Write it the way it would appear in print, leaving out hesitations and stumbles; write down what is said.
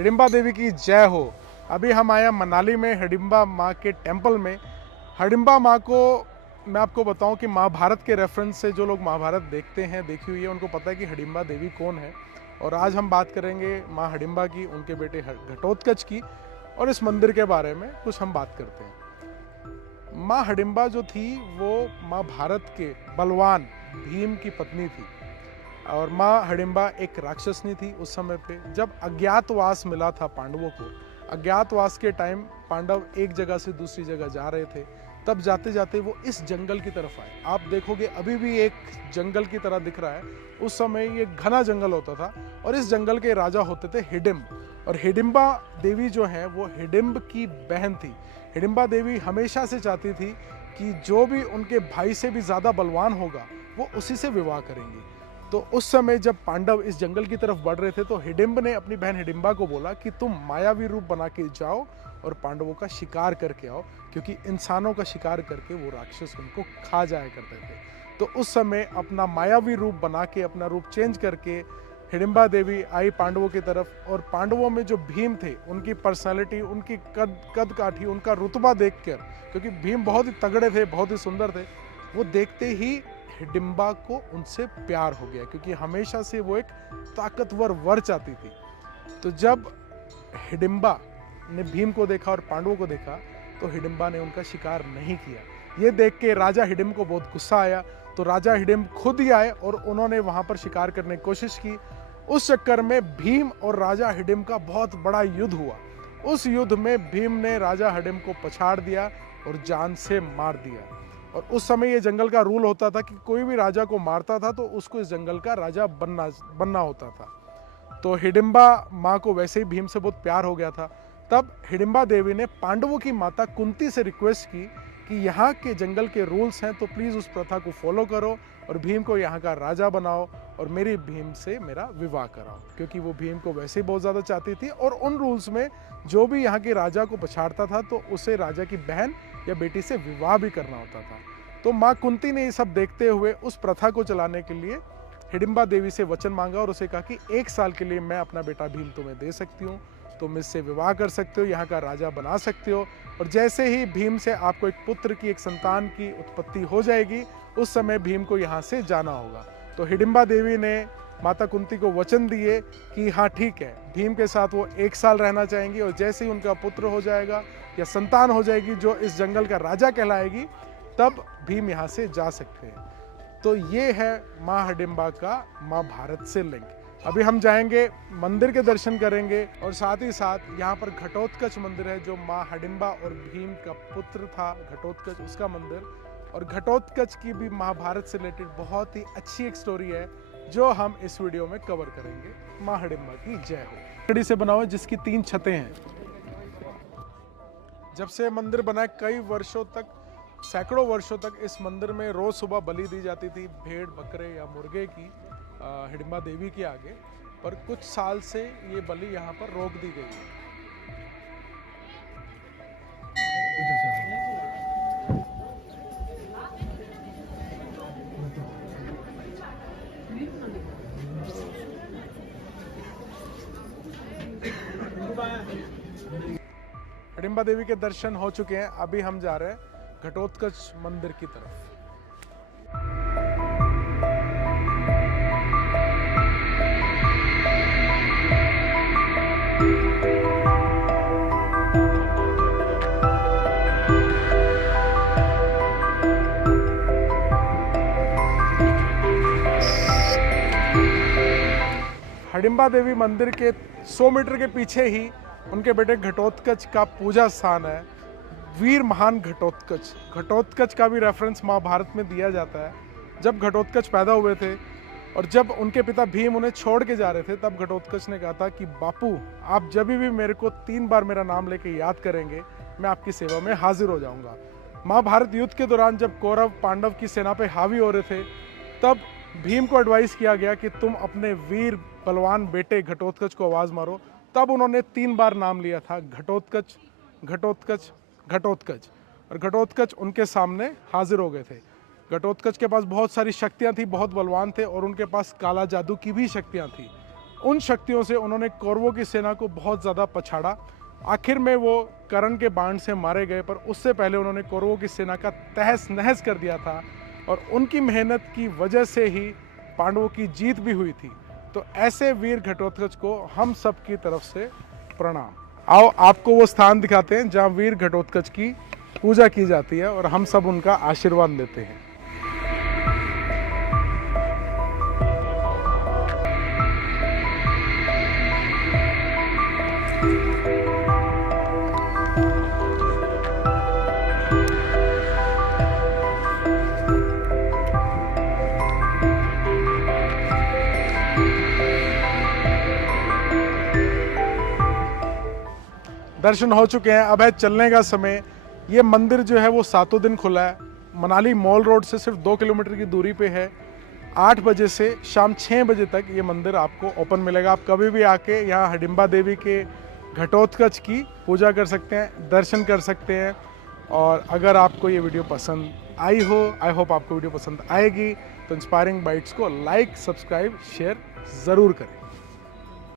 हिडिंबा देवी की जय हो। अभी हम आए हैं मनाली में हिडिंबा माँ के टेंपल में। हिडिंबा माँ को मैं आपको बताऊं कि महाभारत के रेफरेंस से जो लोग महाभारत देखते हैं, देखी हुई है, उनको पता है कि हिडिंबा देवी कौन है। और आज हम बात करेंगे माँ हिडिंबा की, उनके बेटे घटोत्कच की, और इस मंदिर के बारे में कुछ हम बात करते हैं। माँ हिडिंबा जो थी वो महाभारत के बलवान भीम की पत्नी थी। और माँ हिडिंबा एक राक्षसनी थी उस समय पे। जब अज्ञातवास मिला था पांडवों को, अज्ञातवास के टाइम पांडव एक जगह से दूसरी जगह जा रहे थे, तब जाते जाते वो इस जंगल की तरफ आए। आप देखोगे अभी भी एक जंगल की तरह दिख रहा है। उस समय ये घना जंगल होता था और इस जंगल के राजा होते थे हिडिंब। और हिडिंबा देवी जो है वो हिडिंब की बहन थी। हिडिंबा देवी हमेशा से चाहती थी कि जो भी उनके भाई से भी ज़्यादा बलवान होगा वो उसी से विवाह करेंगी। तो उस समय जब पांडव इस जंगल की तरफ बढ़ रहे थे तो हिडिंब ने अपनी बहन हिडिंबा को बोला कि तुम मायावी रूप बना के जाओ और पांडवों का शिकार करके आओ, क्योंकि इंसानों का शिकार करके वो राक्षस उनको खा जाया करते थे। तो उस समय अपना मायावी रूप बना के, अपना रूप चेंज करके हिडिंबा देवी आई पांडवों की तरफ। और पांडवों में जो भीम थे, उनकी पर्सनालिटी, उनकी कद काठी, उनका रुतबा देखकर, क्योंकि भीम बहुत ही तगड़े थे, बहुत ही सुंदर थे, वो देखते ही हिडिंबा को उनसे प्यार हो गया, क्योंकि हमेशा से वो एक ताकतवर वर चाहती थी। तो जब हिडिंबा ने भीम को देखा और पांडवों को देखा तो हिडिंबा ने उनका शिकार नहीं किया। ये देख के राजा हिडिंब को बहुत गुस्सा आया। तो राजा हिडिंब खुद ही आए और उन्होंने वहां पर शिकार करने की कोशिश की। उस चक्कर में भीम और राजा हिडिंब का बहुत बड़ा युद्ध हुआ। उस युद्ध में भीम ने राजा हिडिंब को पछाड़ दिया और जान से मार दिया। और उस समय ये जंगल का रूल होता था कि कोई भी राजा को मारता था तो उसको इस जंगल का राजा बनना होता था। तो हिडिंबा माँ को वैसे ही भीम से बहुत प्यार हो गया था। तब हिडिंबा देवी ने पांडवों की माता कुंती से रिक्वेस्ट की कि यहाँ के जंगल के रूल्स हैं तो प्लीज़ उस प्रथा को फॉलो करो और भीम को यहाँ का राजा बनाओ और मेरी भीम से मेरा विवाह कराओ, क्योंकि वो भीम को वैसे ही बहुत ज़्यादा चाहती थी। और उन रूल्स में जो भी यहाँ के राजा को पछाड़ता था तो उसे राजा की बहन या बेटी से विवाह भी करना होता था। तो माँ कुंती ने ये सब देखते हुए उस प्रथा को चलाने के लिए हिडिंबा देवी से वचन मांगा और उसे कहा कि 1 साल के लिए मैं अपना बेटा भीम तुम्हें दे सकती हूँ, तुम इससे विवाह कर सकते हो, यहाँ का राजा बना सकते हो। और जैसे ही भीम से आपको एक पुत्र की, एक संतान की उत्पत्ति हो जाएगी, उस समय भीम को यहाँ से जाना होगा। तो हिडिंबा देवी ने माता कुंती को वचन दिए कि हाँ ठीक है, भीम के साथ वो 1 साल रहना चाहेंगी और जैसे ही उनका पुत्र हो जाएगा या संतान हो जाएगी जो इस जंगल का राजा कहलाएगी, तब भीम यहाँ से जा सकते हैं। तो ये है माँ हिडिंबा का महाभारत से लिंक। अभी हम जाएंगे, मंदिर के दर्शन करेंगे और साथ ही साथ यहाँ पर घटोत्कच मंदिर है जो माँ हिडिंबा और भीम का पुत्र था घटोत्कच, उसका मंदिर। और घटोत्कच की भी महाभारत से रिलेटेड बहुत ही अच्छी एक स्टोरी है जो हम इस वीडियो में कवर करेंगे। माँ हिडिंबा की जय हो। लकड़ी से बना हुआ जिसकी 3 छतें हैं। जब से मंदिर बना है कई वर्षों तक, सैकड़ों वर्षों तक इस मंदिर में रोज सुबह बलि दी जाती थी, भेड़, बकरे या मुर्गे की, हिडिंबा देवी के आगे। पर कुछ साल से ये बलि यहाँ पर रोक दी गई है। हिडिंबा देवी के दर्शन हो चुके हैं। अभी हम जा रहे हैं घटोत्कच मंदिर की तरफ। हिडिंबा देवी मंदिर के 100 मीटर के पीछे ही उनके बेटे घटोत्कच का पूजा स्थान है, वीर महान घटोत्कच। घटोत्कच का भी रेफरेंस महाभारत में दिया जाता है। जब घटोत्कच पैदा हुए थे और जब उनके पिता भीम उन्हें छोड़ के जा रहे थे, तब घटोत्कच ने कहा था कि बापू, आप जब भी मेरे को 3 बार मेरा नाम लेके याद करेंगे, मैं आपकी सेवा में हाजिर हो जाऊंगा। महाभारत युद्ध के दौरान जब कौरव पांडव की सेना पे हावी हो रहे थे, तब भीम को एडवाइस किया गया कि तुम अपने वीर बलवान बेटे घटोत्कच को आवाज़ मारो। तब उन्होंने 3 बार नाम लिया था, घटोत्कच, घटोत्कच, घटोत्कच। और घटोत्कच उनके सामने हाजिर हो गए थे। घटोत्कच के पास बहुत सारी शक्तियां थी, बहुत बलवान थे और उनके पास काला जादू की भी शक्तियां थी। उन शक्तियों से उन्होंने कौरवों की सेना को बहुत ज़्यादा पछाड़ा। आखिर में वो कर्ण के बाण से मारे गए, पर उससे पहले उन्होंने कौरवों की सेना का तहस नहस कर दिया था और उनकी मेहनत की वजह से ही पांडवों की जीत भी हुई थी। तो ऐसे वीर घटोत्कच को हम सब की तरफ से प्रणाम। आओ आपको वो स्थान दिखाते हैं जहाँ वीर घटोत्कच की पूजा की जाती है और हम सब उनका आशीर्वाद लेते हैं। दर्शन हो चुके हैं, अब है चलने का समय। ये मंदिर जो है वो 7 दिन खुला है। मनाली मॉल रोड से सिर्फ 2 किलोमीटर की दूरी पे है। 8 बजे से शाम 6 बजे तक ये मंदिर आपको ओपन मिलेगा। आप कभी भी आके यहाँ हिडिंबा देवी के घटोत्कच की पूजा कर सकते हैं, दर्शन कर सकते हैं। और अगर आपको ये वीडियो पसंद आई हो, आई होप आपको वीडियो पसंद आएगी, तो इंस्पायरिंग बाइट्स को लाइक, सब्सक्राइब, शेयर ज़रूर करें।